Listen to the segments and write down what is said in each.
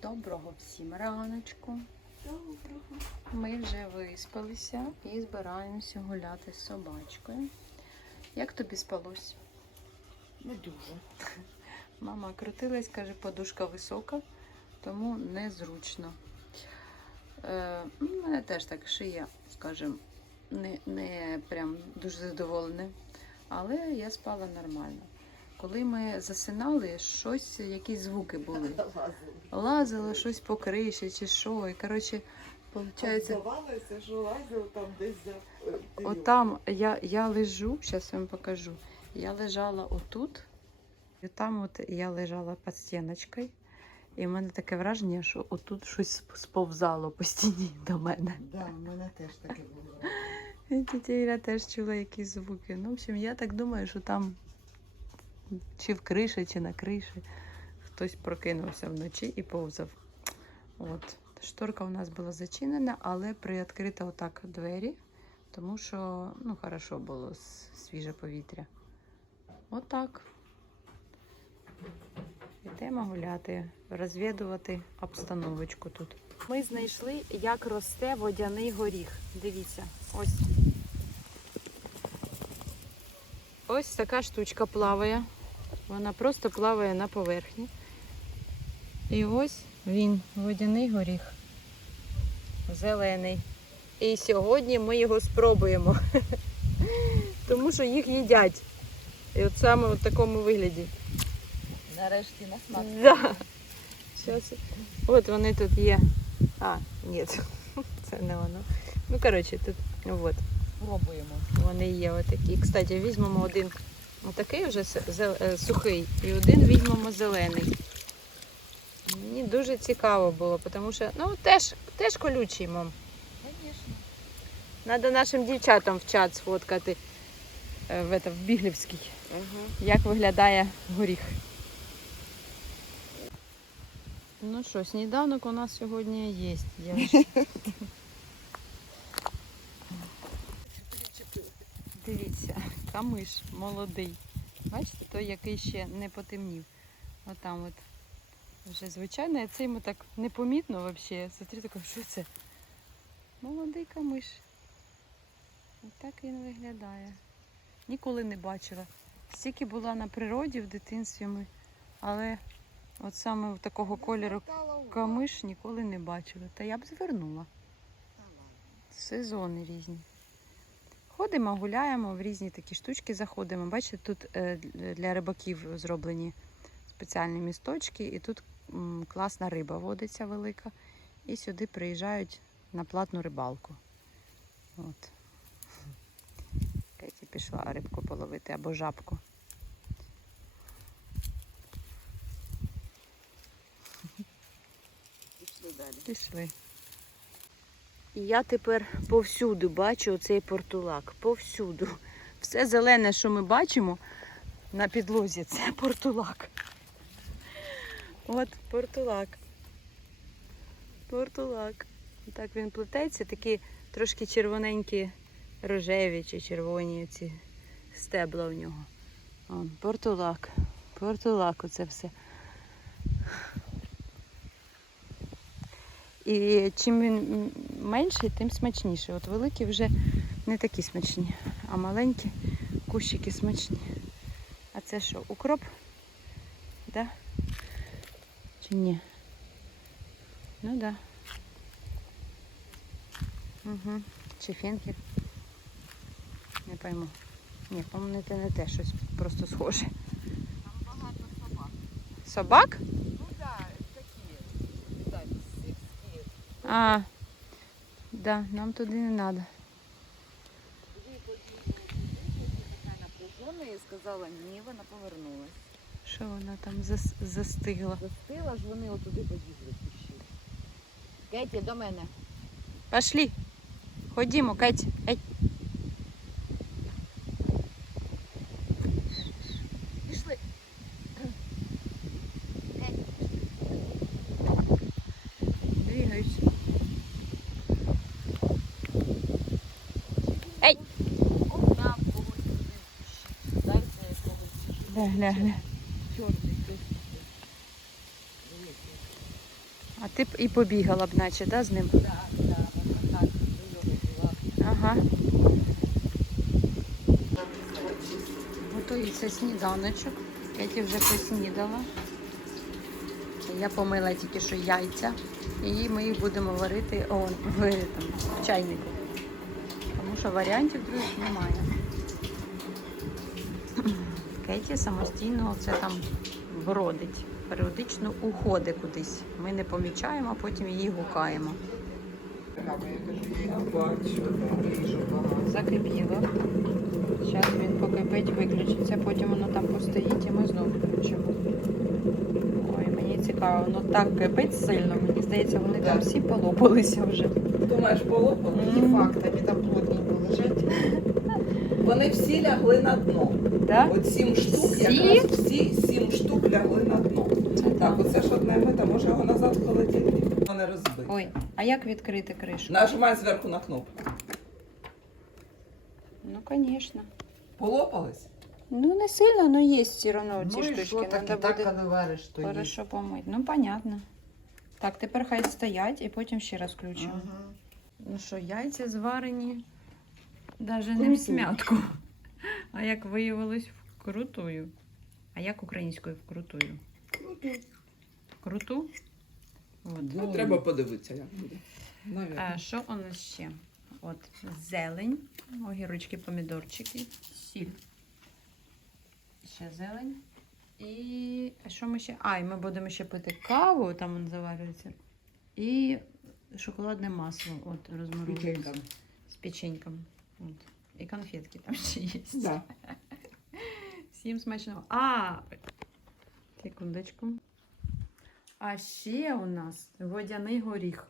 Доброго всім раночку. Доброго. Ми вже виспалися і збираємося гуляти з собачкою. Як тобі спалось? Не дуже. Мама крутилась, каже, подушка висока, тому незручно. Е, у мене теж так шия, скажімо, не, не прям дуже задоволена. Але я спала нормально. Коли ми засинали, щось, якісь звуки були. Лазило щось по криші чи що. І коротше, виходить, Здавалося, що лазив там десь за е, отам я, я лежу, зараз вам покажу. Я лежала отут, і там от я лежала під стіночкою. І в мене таке враження, що отут щось сповзало по стіні до мене. Да, в мене теж таке було. Тітя Іра теж чула якісь звуки. Ну, в общем, я так думаю, що там чи в криші, чи на криші хтось прокинувся вночі і повзав. От. Шторка у нас була зачинена, але приоткрита отак двері, тому що ну, хорошо було свіже повітря. Отак. Йдемо гуляти, розвідувати обстановочку тут. Ми знайшли, як росте водяний горіх. Дивіться, ось. Ось така штучка плаває. Вона просто плаває на поверхні. І ось він, водяний горіх. Зелений. І сьогодні ми його спробуємо. Тому що їх їдять. І от саме в такому вигляді. Нарешті на смак. Да. Щас. От вони тут є. А, ні, це не воно. Ну, коротше, тут от, Спробуємо. вони є отакі. Кстати, візьмемо один отакий вже е, сухий і один візьмемо зелений. Мені дуже цікаво було, тому що ну, теж, теж колючий, мам. Звісно. Треба нашим дівчатам в чат сфоткати е, в, это, в Біглівський, як виглядає горіх. Ну що, сніданок у нас сьогодні є. дівчатки. Дивіться, камиш молодий. Бачите, той, який ще не потемнів. Отам от. Вже звичайно, а це йому так непомітно взагалі. Смотрю, таке, що це? Молодий камиш. Отак він виглядає. Ніколи не бачила. Стільки була на природі в дитинстві ми, але от саме такого кольору камиш ніколи не бачила. Та я б звернула. Сезони різні. Ходимо, гуляємо, в різні такі штучки заходимо. Бачите, тут е, для рибаків зроблені спеціальні місточки, і тут класна риба водиться велика. І сюди приїжджають на платну рибалку. От. Кеті пішла рибку половити або жабку. Пішли далі. Пішли. І я тепер повсюду бачу оцей портулак. Повсюду. Все зелене, що ми бачимо на підлозі, це портулак. От портулак. Портулак. Так він плететься, такі трошки червоненькі рожеві чи червоні ці стебла у нього. О, портулак. Портулак оце все. І чим він менший, тим смачніше. От великі вже не такі смачні, а маленькі кущики смачні. А це що, укроп? Да? Чи ні? Ну да. Угу. Чи фінків? Не пойму. Ні, по-моєму, це не те, щось просто схоже. Там багато собак. Собак? Ну так, такі. Так, сільські. А, да, нам туди не треба. Напружена і сказала ні, вона повернулась. Що вона там зас- застигла? Застила ж вони отуди побігли піші. Кеті, до мене. Пошли. Ходімо, Кеті. Ей. Пішли. Двигаюсь. Ей. От там когось туди піші. Дайте якогось Гля, гля, гля. А ти б і побігала б, наче, да, з ним? Так його була. Ага. Готується сніданочок. Кеті вже поснідала. Я помила тільки що яйця. І ми їх будемо варити о, в, там, в чайнику. Тому що варіантів других немає. Кеті самостійно це там бродить. Періодично уходить кудись. Ми не помічаємо, а потім її гукаємо. Закипіло. Зараз він покипить, виключиться, потім воно там постоїть і ми знову включимо. Ой, мені цікаво, воно так кипить сильно. Мені здається, вони там всі полопалися вже. Думаєш, полопали? Не факт, вони там плотненько лежать. Вони всі лягли на дно. Да? От сім штук, Всі? якраз всі сім штук лягли на дно. Це Так, оце ж одне мита, може його назад в холодильник. Вони розбити. Ой, а як відкрити кришу? Нажимай зверху на кнопку. Ну, звісно. Полопались? Ну, не сильно, але є все одно ці Ну штучки. що, так і так, буде коли вариш, то є. хорошо помити. Ну, понятно. Так, тепер хай стоять і потім ще раз включимо. Ага. Ну що, яйця зварені навіть не в смятку, а як виявилось, вкрутую. А як українською вкрутую? Вкруту? От. Ну, треба подивитися, як буде. А що у нас ще? От зелень, огірочки, помідорчики, сіль. Ще зелень. І що ми ще? А, і ми будемо ще пити каву, там він заварюється. І шоколадне масло. От розморозилось. Печенька. З печеньком. От. І конфетки там ще є. Да. Всім смачного. А! Секундочку. А ще у нас водяний горіх.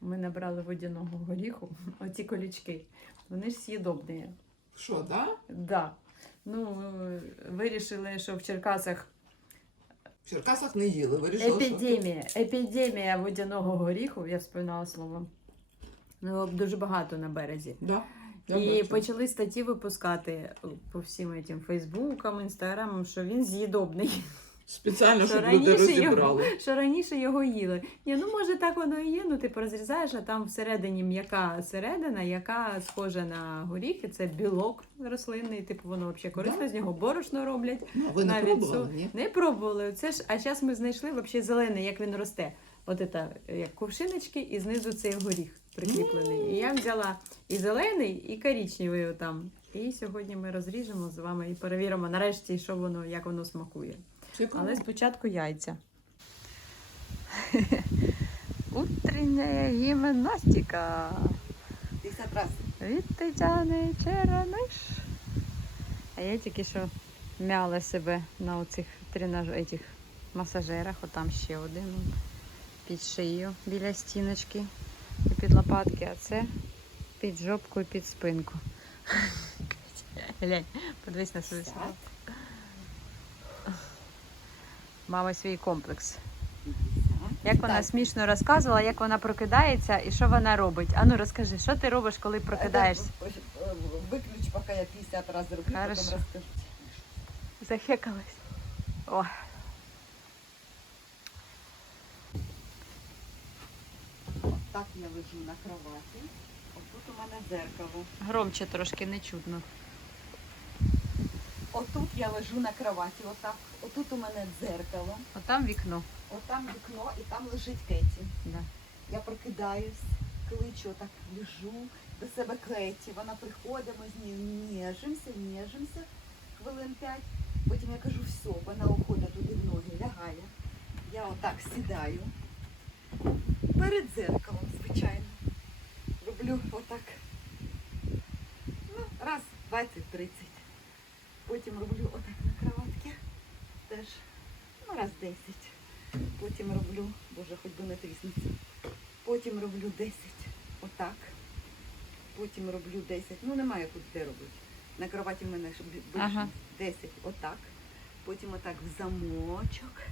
Ми набрали водяного горіху, оці колючки. Вони ж з'їдобні. Що, да? Да. Ну, вирішили, що в Черкасах В Черкасах не їли, вирішили, що... епідемія, епідемія водяного горіху, я вспоминала слово. Ну, дуже багато на березі. Да. І бачу. почали статті випускати по всім цим Фейсбукам, інстаграмам, що він з'їдобний. Спеціально, Що щоб люди раніше його- Що раніше його їли. Ні, ну може так воно і є. Ну ти розрізаєш, а там всередині м'яка середина, яка схожа на горіхи. Це білок рослинний, типу воно взагалі корисно, з нього борошно роблять. Ну, ви не пробували, ні? Не пробували. Це ж, а зараз ми знайшли взагалі зелений, як він росте. От це як кувшиночки, і знизу цей горіх прикріплений. І я взяла і зелений, і коричневий там. І сьогодні ми розріжемо з вами і перевіримо нарешті, що воно, як воно смакує. Цікаво. Але спочатку яйця. Утренняя гімнастика. 50 раз. Від Тетяни Черениш. А я тільки що м'яла себе на оцих тренаж... этих масажерах. Отам ще один під шию біля стіночки і під лопатки, а це під жопку і під спинку. Глянь, подивись на свою собаку. Мами свій комплекс. Як вона Так. смішно розказувала, як вона прокидається і що вона робить. Ану, розкажи, що ти робиш, коли прокидаєшся? Это, э, Выключ, пока я 50 раз зарублю, Хорошо. потом расскажу. Захекалась. О, так я лежу на кровати. От тут у мене дзеркало. громче трошки не чутно. Отут я лежу на кроваті, отак. Отут у мене дзеркало. Отам вікно. Отам вікно і там лежить Кеті. Да. Я прокидаюсь, кличу, так лежу до себе Кеті. Вона приходить, ми з нею ніжимося, ніжимося хвилин п'ять. Потім я кажу, все, вона уходить туди в ноги, лягає. Я отак сідаю. Перед дзеркалом. Роблю отак. Ну, раз, 20-30. Потім роблю отак на кроватці. Теж. Ну, раз 10. Потім роблю, боже, хоч би не тріснеться. Потім роблю 10. Отак. Потім роблю 10. Ну, немає куди де робити. На кроваті в мене щоб більше. Ага. 10. Отак. Потім отак в замочок.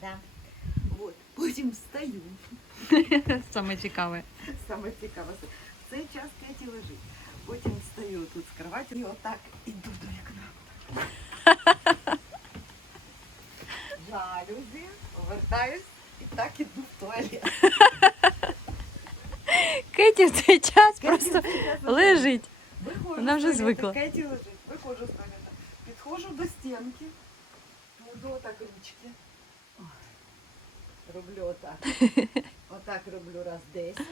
Да. От. Потім встаю. Саме цікаве. Саме цікаве. В цей час Кеті лежить. Потім встаю тут з кроваті і отак іду до вікна. катаюсь і так іду в туалет. Кеті в цей час Кеті просто зараз лежить. Виходжу Вона з вже туалету, звикла. Кеті лежить, виходжу з туалету. Підходжу до стінки, кладу отак ручки. Роблю отак. Отак роблю раз 10.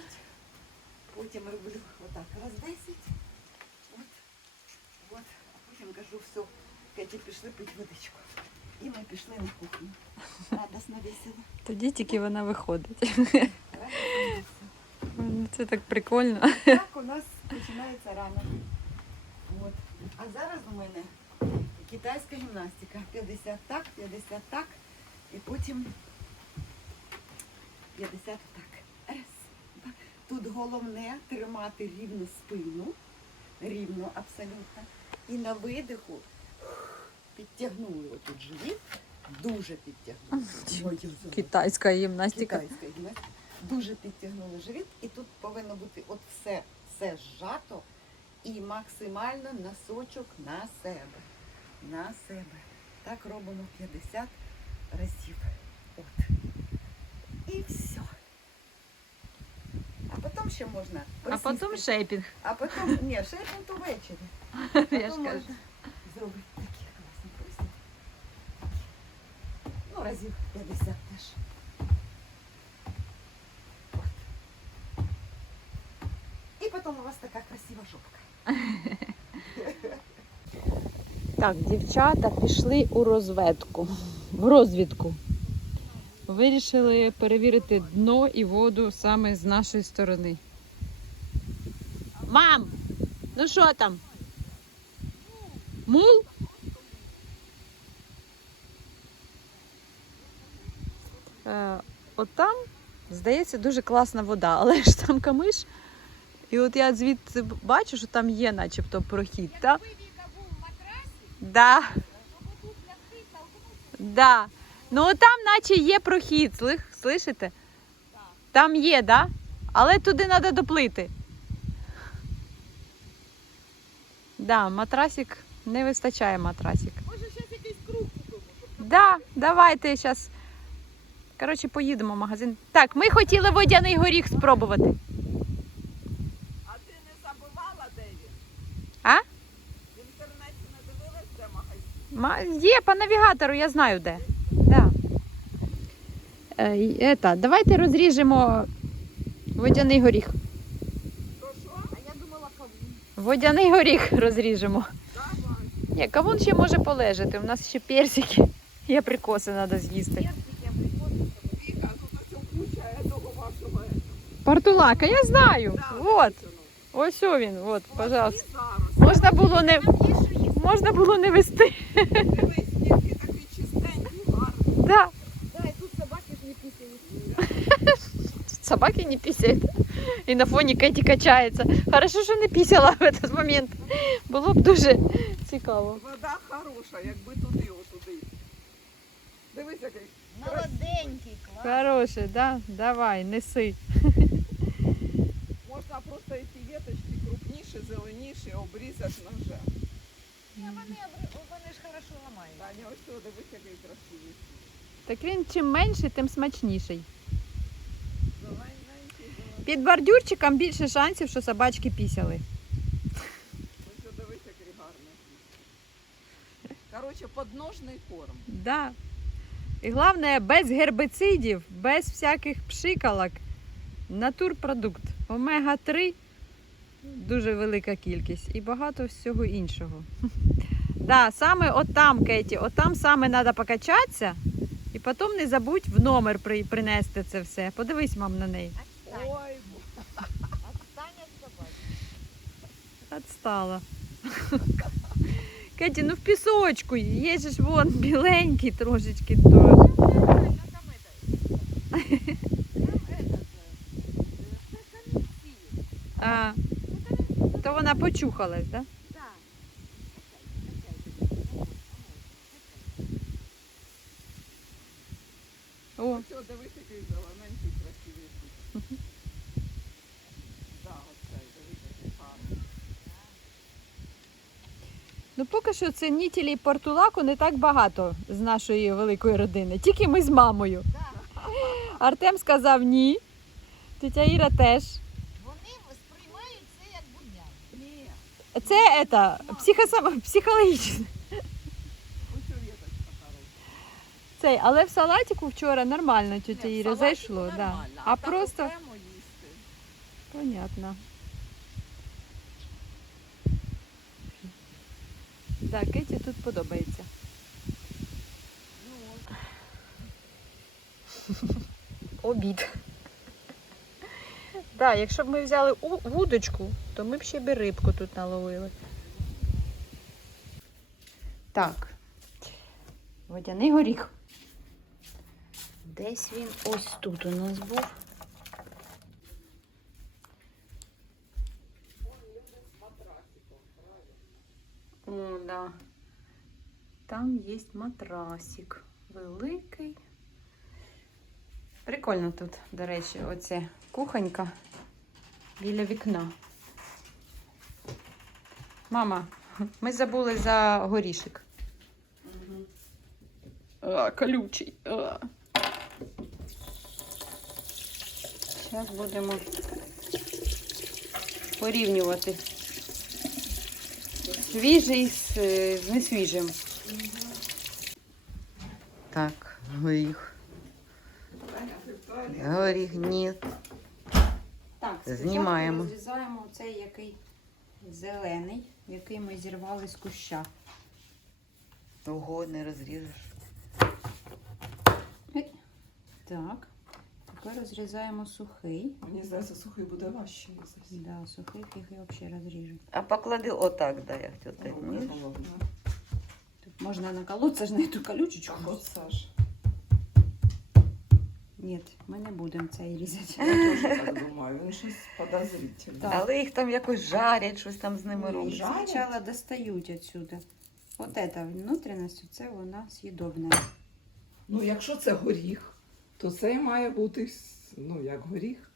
Потім роблю отак раз 10. От. От. А потім кажу, все, Кеті, пішли пити водичку. І ми пішли на кухню. Радосно весело. Тоді тільки вона виходить. Це так прикольно. Так у нас починається ранок. От. А зараз у мене китайська гімнастика. 50 так, 50 так. І потім 50 так. Раз. два. Тут головне тримати рівну спину. Рівно абсолютно. І на видиху підтягнули отут живіт. Дуже підтягнули. Китайська гімнастика. Китайська гімнастика. Дуже підтягнули живіт, і тут повинно бути от все, все зжато і максимально носочок на себе. На себе. Так робимо 50 разів. От. І все. А потім ще можна. А потім шейпінг. А потім, ні, ще то ввечері. Я ж Потім кажу. зробити такі класні присідки. Ну, разів 50 теж. От. І потім у вас така красива жопка. Так, дівчата пішли у розведку. В розвідку. Вирішили перевірити дно і воду саме з нашої сторони. Мам! Ну що там? Мул? Е, от там, здається, дуже класна вода, але ж там камиш. І от я звідси бачу, що там є начебто прохід. Та? Да. Да. Ну от там наче є прохід, слих- слышите? Там є, да? Але туди треба доплити. Да, матрасик не вистачає матрасик. Може, зараз якийсь круг купимо. Да, давайте зараз. Коротше, поїдемо в магазин. Так, ми хотіли водяний горіх спробувати. А ти не забувала, де він? А? В інтернеті не дивилась, де магазин? Є по навігатору, я знаю де. Да. Е, і ета, давайте розріжемо водяний горіх. То що? А я думала кавун. Водяний горіх розріжемо. Ні, кавун ще може полежати. У нас ще персики. Є прикоси, треба з'їсти. Партулака, я знаю. Вот. Ось він, от, пожалуйста. Можна було не можна було не вести. Гарний. Да. Да, і тут собаки ж не пісяють. Собаки не пісяють. І на фоні Кеті качається. Хорошо, що не пісяла в цей момент. Було б дуже цікаво. Вода хороша, якби туди, отуди. Дивись, який. Молоденький, клас. Хороше, да? Давай, неси. Можна просто ці веточки крупніші, зеленіші, обрізати ножем. Ні, вони, вони ж хорошо ламають. Таня, ось тут, дивись, який красивий. Так він чим менший, тим смачніший. Під бордюрчиком більше шансів, що собачки пісяли. Ось дивись, який гарний. Коротше, подножний корм. Да. І головне, без гербицидів, без всяких пшикалок. Натурпродукт. Омега-3 дуже велика кількість і багато всього іншого. Да, саме отам, Кеті, отам саме треба покачатися. І потім не забудь в номер при- принести це все. Подивись, мам, на неї. Отстань. Ой, Отстань от собаки. Отстала. Кеті, ну в пісочку. Є вон біленький трошечки теж. А, то вона почухалась, так? Да? да. О, ось тут дивись, який зелененький, красивий. Да, оцей, дивись, який гарний. Ну поки що цінітелів портулаку не так багато з нашої великої родини. Тільки ми з мамою. Да. Артем сказав ні. Тетя Іра теж. Вони сприймають це як будня. Ні, Це ета, психосам... психологічно. Цей, але в салатику вчора нормально тетя Іра зайшло. Да. А просто понятно. Да, Кеті тут подобається. Обід. Так, якщо б ми взяли вудочку, то ми б ще б рибку тут наловили. Так. Водяний горіх. Десь він ось тут у нас був. О, да. Там є матрасик. Великий. Прикольно тут, до речі, оце кухонька біля вікна. Мама, ми забули за горішик. А, колючий. А. Зараз будемо порівнювати свіжий з несвіжим. Так, горіх. Горіх, ні. Так, Знімаємо. розрізаємо цей який зелений, який ми зірвали з куща. Ого, не розріжеш. Так. Тепер розрізаємо сухий. Мені здається, сухий буде важче. Да, сухий їх взагалі розріжу. А поклади отак, да, як тут. Ну, ніж. Тут можна наколоться ж на цю колючечку. От Саш. Ні, ми не будемо цей різати. Я теж так думаю, він щось подозрительне. Так. Але їх там якось жарять, щось там з ними Ні, роблять. Спочатку достають отсюда. Вот эта внутрішність, це вона з'їдобна. Ну, якщо це горіх, то це має бути ну, як горіх.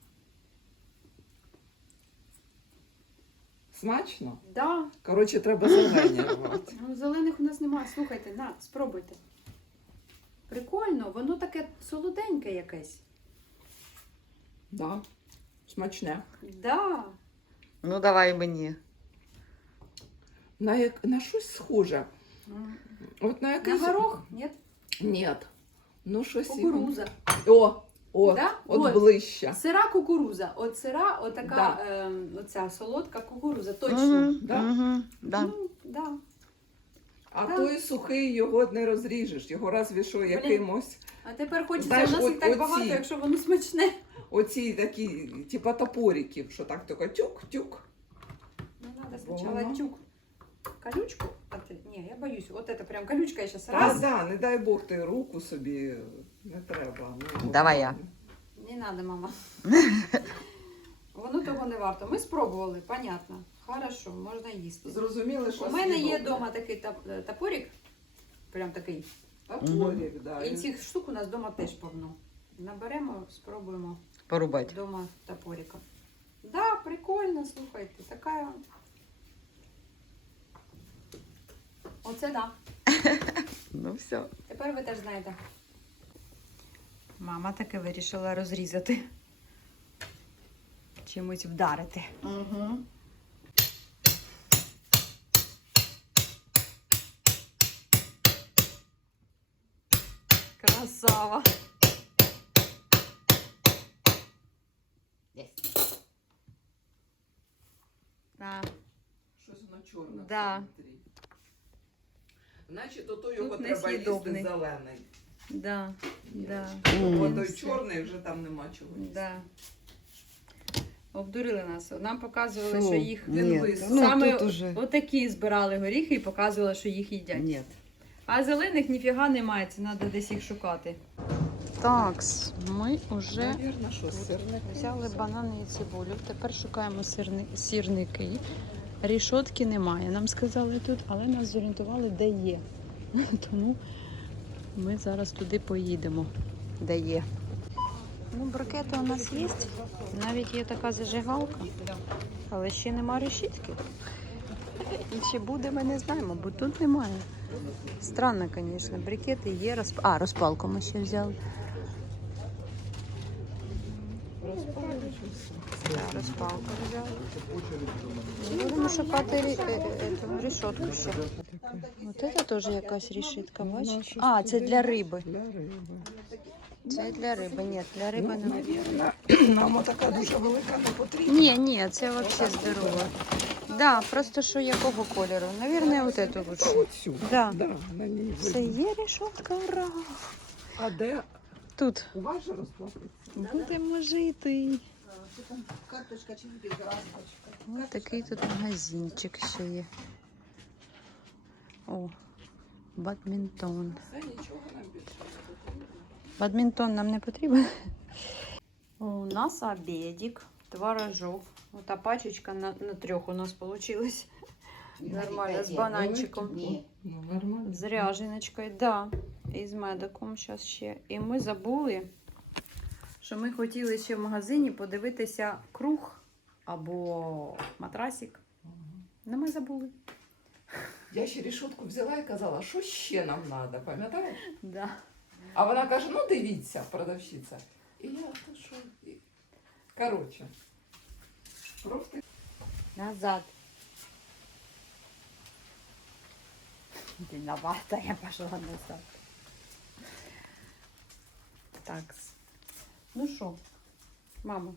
Смачно? Да. Коротше, треба зелені рвати. Ну, зелених у нас немає. Слухайте, на, спробуйте. Прикольно, воно таке солоденьке якесь. Да. Смачне. Да. Ну давай мені. На, як... на щось схоже. От на На горох? Ні? Ні. Ну, щось... Кукуруза. О, от, Да? от От. ближче. Сира кукуруза. От сира, отака Да. ем, оця солодка кукуруза, точно. Мгм, Да? мгм, да. Ну, да. А Да. той сухий його не розріжеш, його разві що якимось. А тепер хочеться, Знаєш, у нас от- їх так оці. багато, якщо воно смачне. Оці такі, типа топориків, що так тільки тюк-тюк. Ну, треба спочатку тюк. Колючку? А ти, ні, я боюсь. От це прям колючка, я зараз Раз. раз. да, не дай Бог ти руку собі не треба. Ну, Давай я. Не треба, мама. Воно того не варто. Ми спробували, понятно. Хорошо, можна їсти. Зрозуміли, що У мене є вдома такий топ- е, топорик. Прям такий. Топорик, да. І цих штук у нас вдома теж повно. Наберемо, спробуємо Порубати. вдома топорика. Да, прикольно, слухайте. Така. Оце да. Ну все. Тепер ви теж знаєте. Мама таки вирішила розрізати. Чимось вдарити. Угу. Красава. Да. Щось воно чорне. Да. Значить, ото його Тут треба їсти зелений. Да, да, Бо той чорний вже там нема чого. їсти. да. Обдурили нас. Нам показували, Фу, що їх ні, висох. ну, саме тут уже. отакі збирали горіхи і показували, що їх їдять. Ні. А зелених ніфіга немає, це треба десь їх шукати. Так, ми вже Навірно, що сирник. взяли банани і цибулю. Тепер шукаємо сирни, сірники. Рішотки немає, нам сказали тут, але нас зорієнтували, де є. Тому ми зараз туди поїдемо, де є. Ну, брикети у нас є. Навіть є така зажигалка, але ще нема решітки. І чи буде, ми не знаємо, бо тут немає. Странно, звісно. Брикети є, розп... а, розпалку ми ще взяли. Да, розпалку взяли. Будемо шукати рі- е, е, ету, рішотку ще. От це теж якась рішитка, Ну, бачиш? А, це для риби. Для риби. Це для риби. Ні, для риби Ну, не. навірно, нам така дуже велика не потрібна. Ні, ні, це взагалі здорово. Да, просто що якого кольору? Навірно, от эту лучше. Оцю. Да. Да, на ній Це видно. є рішотка, ура! А де Тут у вас же розплатиться? будемо жити. Що там карточка чи? Ось такий тут магазинчик ще є. О, бадмінтон. Це нічого нам більше не потрібно. Бадмінтон нам не потрібен. У нас обедик, творожок. Ота пачечка на, на трьох у нас получилась. Нормально, з бананчиком. Ну, нормально. З ряженочкою, да. І з медиком зараз ще. І ми забули, що ми хотіли ще в магазині подивитися круг або матрасик. Ну, ми забули. Я ще рішотку взяла і казала, що ще нам треба, пам'ятаєш? Да. А вона каже, ну дивіться, продавщиця. І я то що. і- Коротше. Просто Назад. Виновата, я пошла назад. Так. Ну що, мама,